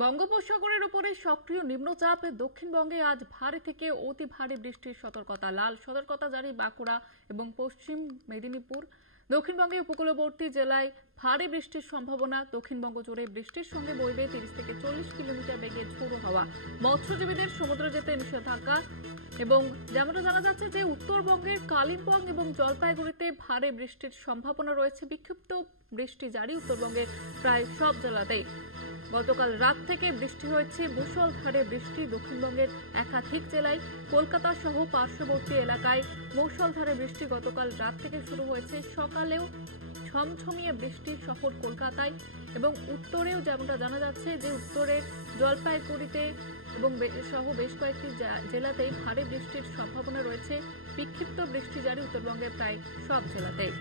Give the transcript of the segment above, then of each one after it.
বঙ্গোপসাগরের উপরে সক্রিয় নিম্নচাপ দক্ষিণবঙ্গে আজ ভারী থেকে অতি ভারী বৃষ্টির সতর্কতা। লাল সতর্কতা জারি বাঁকুড়া এবং পশ্চিম মেদিনীপুর। দক্ষিণবঙ্গে উপকূলবর্তী জেলায় ভারী বৃষ্টির সম্ভাবনা। দক্ষিণবঙ্গ জুড়ে বৃষ্টির সঙ্গে বইবে 30 থেকে 40 কিলোমিটার বেগে ঝোড়ো হাওয়া। মৎস্যজীবীদের সমুদ্র যেতে নিষেধাজ্ঞা। এবং যেমনটা জানা যাচ্ছে যে উত্তরবঙ্গের কালিম্পং এবং জলপাইগুড়িতে ভারী বৃষ্টির সম্ভাবনা রয়েছে। বিক্ষিপ্ত বৃষ্টি জারি উত্তরবঙ্গের প্রায় সব জেলাতেই। গতকাল রাত থেকে বৃষ্টি হয়েছে, মুষলধারে বৃষ্টি দক্ষিণবঙ্গের একাধিক জেলায়। কলকাতা সহ পার্শ্ববর্তী এলাকায় মুষলধারে বৃষ্টি গতকাল রাত থেকে শুরু হয়েছে। সকালেও ঝমঝমিয়ে বৃষ্টি শহর কলকাতায় এবং উত্তরেও যেমনটা জানা যাচ্ছে যে উত্তরের জলপাইগুড়িতে এবং সহ বেশ কয়েকটি জেলাতেই ভারী বৃষ্টির সম্ভাবনা রয়েছে। বিক্ষিপ্ত বৃষ্টি জারি উত্তরবঙ্গের প্রায় সব জেলাতেই।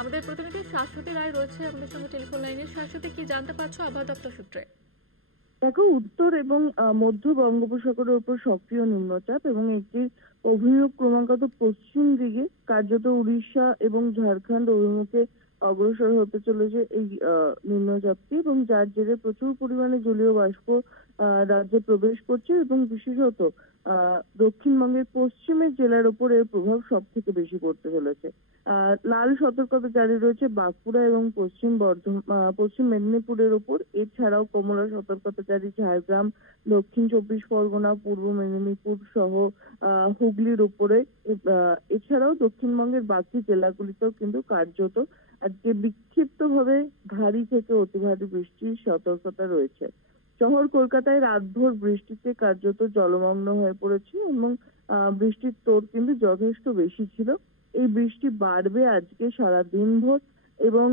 আমাদের প্রতিনিধি শাশ্বতী রায় রয়েছে আমাদের সঙ্গে টেলিফোন লাইনে। শাশ্বতী, কি জানতে পারছো আবহাওয়া দপ্তর সূত্রে? দেখো, উত্তর এবং মধ্য বঙ্গোপসাগরের উপর সক্রিয় নিম্নচাপ এবং একটি অভিমুখ ক্রমাগত পশ্চিম দিকে কার্যত উড়িষ্যা এবং ঝাড়খণ্ড অভিমুখে অগ্রসর হতে চলেছে এই নিম্নচাপটি, এবং যার জেরে প্রচুর পরিমাণে জলীয় বাষ্প রাজ্যে প্রবেশ করছে এবং বিশেষত দক্ষিণবঙ্গের পশ্চিমের জেলার উপর এর প্রভাব সব থেকে বেশি পড়তে চলেছে। লাল সতর্কতা জারি রয়েছে বাঁকুড়া এবং পশ্চিম মেদিনীপুরের উপর। এছাড়াও কমলা সতর্কতা জারি ঝাড়গ্রাম, দক্ষিণ 24 পরগনা, পূর্ব মেদিনীপুর সহ হুগলির উপরে। এছাড়াও দক্ষিণবঙ্গের বাকি জেলাগুলিতেও কিন্তু কার্যত আজকে বিক্ষিপ্তভাবে ভারী থেকে অতি ভারী বৃষ্টির সতর্কতা রয়েছে। শহর কলকাতায় রাতভর বৃষ্টিতে কার্যত জলমগ্ন হয়ে পড়েছে এবং বৃষ্টির তোড় কিন্তু যথেষ্ট বেশি ছিল। এই বৃষ্টি বাড়বে আজকে সারা দিনভর এবং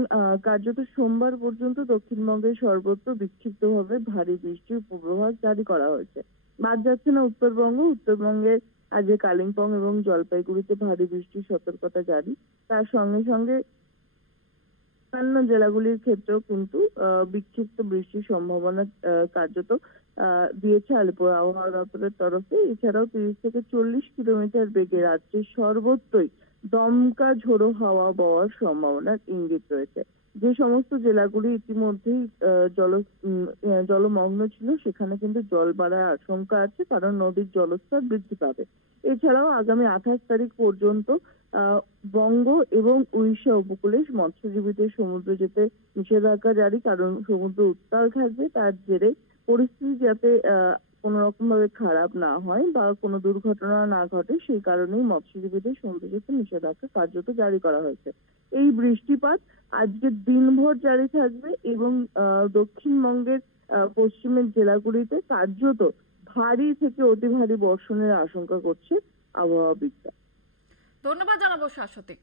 কার্যত সোমবার পর্যন্ত দক্ষিণবঙ্গের সর্বত্র বিক্ষিপ্তভাবে ভারী বৃষ্টির পূর্বাভাস জারি করা হয়েছে। বাদ যাচ্ছে না উত্তরবঙ্গের আজকে কালিম্পং এবং জলপাইগুড়িতে ভারী বৃষ্টির সতর্কতা জারি। তার সঙ্গে সঙ্গে অন্যান্য জেলাগুলির ক্ষেত্রেও কিন্তু বিক্ষিপ্ত বৃষ্টির সম্ভাবনা কার্যত দিয়েছে আলিপুর আবহাওয়া দপ্তরের তরফে। এছাড়াও 30 থেকে 40 কিলোমিটার বেগে রাজ্যের সর্বত্রই দমকা ঝোড়ো হাওয়া বওয়ার সম্ভাবনার ইঙ্গিত রয়েছে। যে সমস্ত জেলাগুলি ইতিমধ্যেই জলমগ্ন ছিল সেখানে কিন্তু জল বাড়ার আশঙ্কা আছে, কারণ নদীর জলস্তর বৃদ্ধি পাবে। এছাড়াও আগামী 28 তারিখ পর্যন্ত বঙ্গ এবং উড়িষ্যা উপকূলে মৎস্যজীবীদের সমুদ্র যেতে নিষেধাজ্ঞা জারি, কারণ সমুদ্র উত্তাল থাকবে। তার জেরে পরিস্থিতি যাতে কোনো রকম ভাবে খারাপ না হয় বা কোনো দুর্ঘটনা না ঘটে, সেই কারণেই মৎস্যজীবীদের সমুদ্র যেতে নিষেধাজ্ঞা কার্যত জারি করা হয়েছে। এই বৃষ্টিপাত আজকের দিনভর জারি থাকবে এবং দক্ষিণবঙ্গের পশ্চিমের জেলাগুলিতে কার্যত ভারী থেকে অতি ভারী বর্ষণের আশঙ্কা করছে আবহাওয়াবিদরা। ধন্যবাদ জানাবো শাশ্বতী।